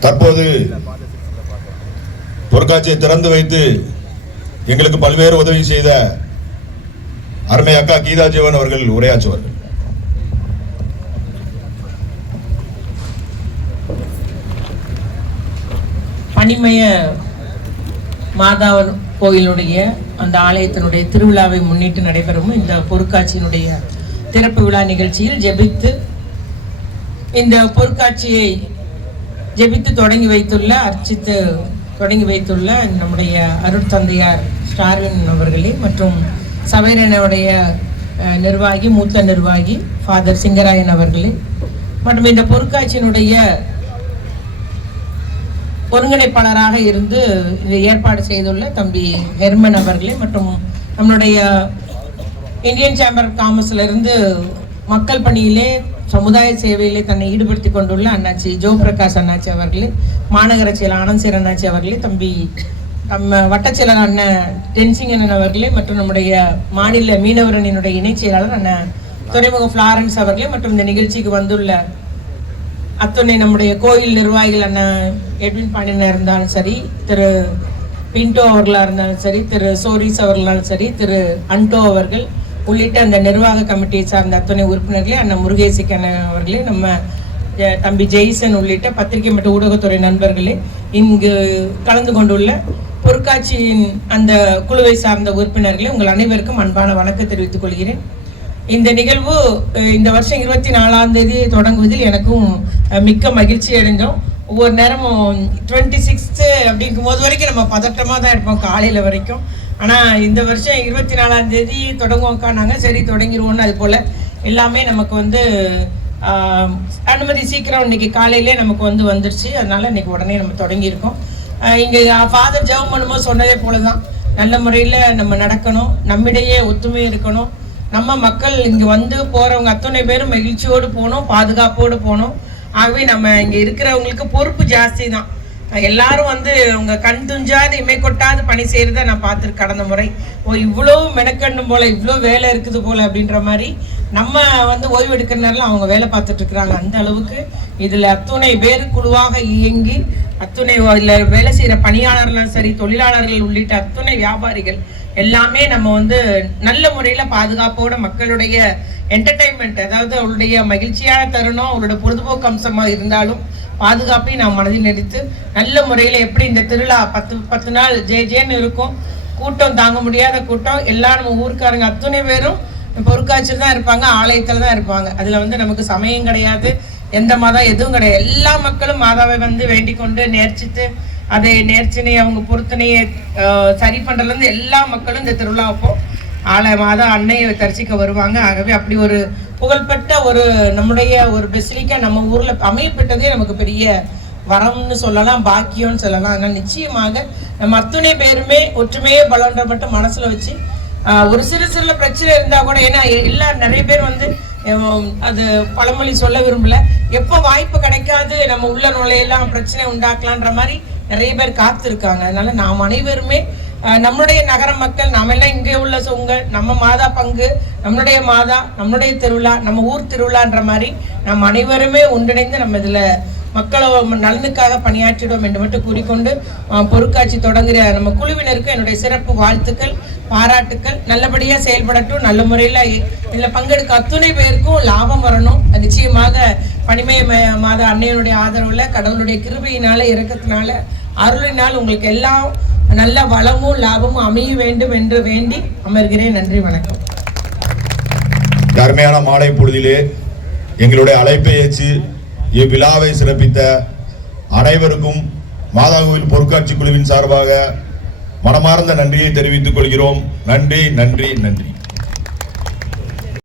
தற்போது பொருட்காட்சியை திறந்து வைத்து எங்களுக்கு பல்வேறு உதவி செய்த அருமை அக்கா கீதா ஜீவன் அவர்கள் உரையாற்றுவார்கள் பனிமய மாதாவன் கோயிலுடைய அந்த ஆலயத்தினுடைய திருவிழாவை முன்னிட்டு நடைபெறும் இந்த பொருட்காட்சியினுடைய திறப்பு விழா நிகழ்ச்சியில் ஜெபித்து இந்த பொருட்காட்சியை ஜெபித்து தொடங்கி வைத்துள்ள அர்ச்சித்து தொடங்கி வைத்துள்ள நம்முடைய அருட்தந்தையார் ஸ்டார்வின் அவர்களே மற்றும் சபைரனுடைய நிர்வாகி மூத்த நிர்வாகி ஃபாதர் சிங்கராயன் அவர்களே. மற்றும் இந்த பொருட்காட்சியினுடைய ஒருங்கிணைப்பாளராக இருந்து இதை ஏற்பாடு செய்துள்ள தம்பி ஹெர்மன் அவர்களே மற்றும் நம்மளுடைய இந்தியன் சேம்பர் ஆஃப் காமர்ஸ்ல இருந்து மக்கள் பணியிலே சமுதாய சேவையிலே தன்னை ஈடுபடுத்தி கொண்டுள்ள அண்ணாச்சி ஜோ பிரகாஷ் அண்ணாச்சி அவர்களே மாநகர செயலர் ஆனந்த் அண்ணாச்சி அவர்களே தம்பி நம்ம வட்டச்செயலர் அண்ணன் டென்சிங்கன் அவர்களே மற்றும் நம்முடைய மாநில மீனவரணியினுடைய இணைச் செயலாளர் அண்ணன் துறைமுக ஃப்ளாரன்ஸ் அவர்களே மற்றும் இந்த நிகழ்ச்சிக்கு வந்துள்ள அத்துணை நம்முடைய கோயில் நிர்வாகிகள் அண்ணன் எட்வின் பாண்டியனா இருந்தாலும் சரி திரு பின்டோ அவர்களாக இருந்தாலும் சரி திரு சோரிஸ் அவர்களாலும் சரி திரு அன்டோ அவர்கள் உள்ளிட்ட அந்த நிர்வாக கமிட்டியை சார்ந்த அத்துணை உறுப்பினர்களே அண்ணன் முருகேசிக் அவர்களே நம்ம தம்பி ஜெய்சன் உள்ளிட்ட பத்திரிகை மற்றும் ஊடகத்துறை நண்பர்களே இங்கு கலந்து கொண்டுள்ள பொருட்காட்சியின் அந்த குழுவை சார்ந்த உறுப்பினர்களே உங்கள் அனைவருக்கும் அன்பான வணக்கம் தெரிவித்துக் கொள்கிறேன். இந்த நிகழ்வு இந்த வருஷம் இருபத்தி நாலாம் தேதி தொடங்குவதில் எனக்கும் மிக்க மகிழ்ச்சி அடைஞ்சோம் ஒவ்வொரு நேரமும் டுவெண்ட்டி சிக்ஸ்த்து அப்படிங்கும் போது வரைக்கும் நம்ம பதட்டமாக தான் இருப்போம் காலையில் வரைக்கும். ஆனால் இந்த வருஷம் இருபத்தி நாலாம் தேதி தொடங்குவோம்க்கா நாங்கள் சரி தொடங்கிடுவோம்னு அது போல். எல்லாமே நமக்கு வந்து அனுமதி சீக்கிரம் இன்னைக்கு காலையிலே நமக்கு வந்து வந்துருச்சு. அதனால் இன்னைக்கு உடனே நம்ம தொடங்கியிருக்கோம். இங்கே ஃபாதர் ஜெபம் பண்ணும்போது சொன்னதே போல தான் நல்ல முறையில் நம்ம நடக்கணும். நம்மிடையே ஒத்துமை இருக்கணும். நம்ம மக்கள் இங்கே வந்து போகிறவங்க அத்தனை பேரும் மகிழ்ச்சியோடு போகணும் பாதுகாப்போடு போகணும் ஆகவே நம்ம இங்கே இருக்கிறவங்களுக்கு பொறுப்பு ஜாஸ்தி தான் எல்லாரும் வந்து உங்க கண் துஞ்சாது இமை கொட்டாது பணி செய்யறத நான் பார்த்துருக்கேன் கடந்த முறை. ஓ இவ்வளோ மெனக்கண்ணும் போல இவ்வளோ வேலை இருக்குது போல அப்படின்ற மாதிரி நம்ம வந்து ஓய்வு எடுக்கிற நேரம் அவங்க வேலை பார்த்துட்டு இருக்கிறாங்க. அந்த அளவுக்கு இதுல அத்துணை பேர் குழுவாக இயங்கி அத்துணை இதுல வேலை செய்யற பணியாளர்களும் சரி தொழிலாளர்கள் உள்ளிட்ட அத்துணை வியாபாரிகள் எல்லாமே நம்ம வந்து நல்ல முறையில் பாதுகாப்போட மக்களுடைய என்டர்டைன்மெண்ட் அதாவது அவருடைய மகிழ்ச்சியான தருணம் அவரோட பொழுதுபோக்கு அம்சமாக இருந்தாலும் பாதுகாப்பை நாம் மனதில் நிறுத்து நல்ல முறையில் எப்படி இந்த திருவிழா பத்து பத்து நாள் ஜே ஜேன்னு இருக்கும் கூட்டம் தாங்க முடியாத கூட்டம் எல்லா நம்ம ஊருக்காரங்க அத்துணை பேரும் பொருட்காட்சியில் தான் இருப்பாங்க ஆலயத்தில் தான் இருப்பாங்க. அதில் வந்து நமக்கு சமயம் கிடையாது எந்த மதம் எதுவும் கிடையாது. எல்லா மக்களும் மாதாவை வந்து வேண்டிக் கொண்டு நேர்ச்சித்து அதை நேர்ச்சினை அவங்க பொருத்தனையை சரி பண்ணுறதுலேருந்து எல்லா மக்களும் இந்த திருவிழா அப்போ ஆலய மாதா அன்னையை தரிசிக்க வருவாங்க. ஆகவே அப்படி ஒரு புகழ்பெற்ற ஒரு நம்முடைய ஒரு பெசிலிக்காக நம்ம ஊரில் அமையப்பட்டதே நமக்கு பெரிய வரம்னு சொல்லலாம் பாக்கியம்னு சொல்லலாம். அதனால் நிச்சயமாக நம்ம அத்துணை பேருமே ஒற்றுமையே பலன்ற மட்டும் வச்சு ஒரு சிறு சிறு பிரச்சனை இருந்தால் கூட ஏன்னா எல்லா நிறைய பேர் வந்து அது பழமொழி சொல்ல விரும்பல. எப்போ வாய்ப்பு கிடைக்காது நம்ம உள்ள நுழையெல்லாம் பிரச்சனை உண்டாக்கலான்ற மாதிரி நிறைய பேர் காத்திருக்காங்க. அதனால நாம் அனைவருமே நம்முடைய நகர மக்கள் நாம எல்லாம் இங்கே உள்ள சொங்க நம்ம மாதா பங்கு நம்மளுடைய மாதா நம்மளுடைய திருவிழா நம்ம ஊர் திருவிழான்ற மாதிரி நம்ம அனைவருமே ஒன்றிணைந்து நம்ம இதில் மக்களை நலனுக்காக பணியாற்றிடுவோம் என்று மட்டும் கூறிக்கொண்டு பொருட்காட்சி தொடங்குகிற நம்ம குழுவினருக்கு என்னுடைய சிறப்பு வாழ்த்துக்கள் பாராட்டுக்கள். நல்லபடியாக செயல்படட்டும். நல்ல முறையில் இதில் பங்கெடுக்க அத்துணை பேருக்கும் லாபம் வரணும். நிச்சயமாக பனிமய மாதா மாத அன்னையனுடைய ஆதரவில் கடவுளுடைய கிருபையினால இறக்கத்தினால அருளினால் உங்களுக்கு எல்லாம் நல்ல வளமும் லாபமும் அமைய வேண்டும் என்று வேண்டி அமர்கிறேன். நன்றி வணக்கம். இந்த அருமையான மாலை பொழுதிலே எங்களுடைய அழைப்பை ஏற்று இவ்விழாவை சிறப்பித்த அனைவருக்கும் மாதா கோவில் பொருட்காட்சி குழுவின் சார்பாக மனமார்ந்த நன்றியை தெரிவித்துக் கொள்கிறோம். நன்றி நன்றி நன்றி.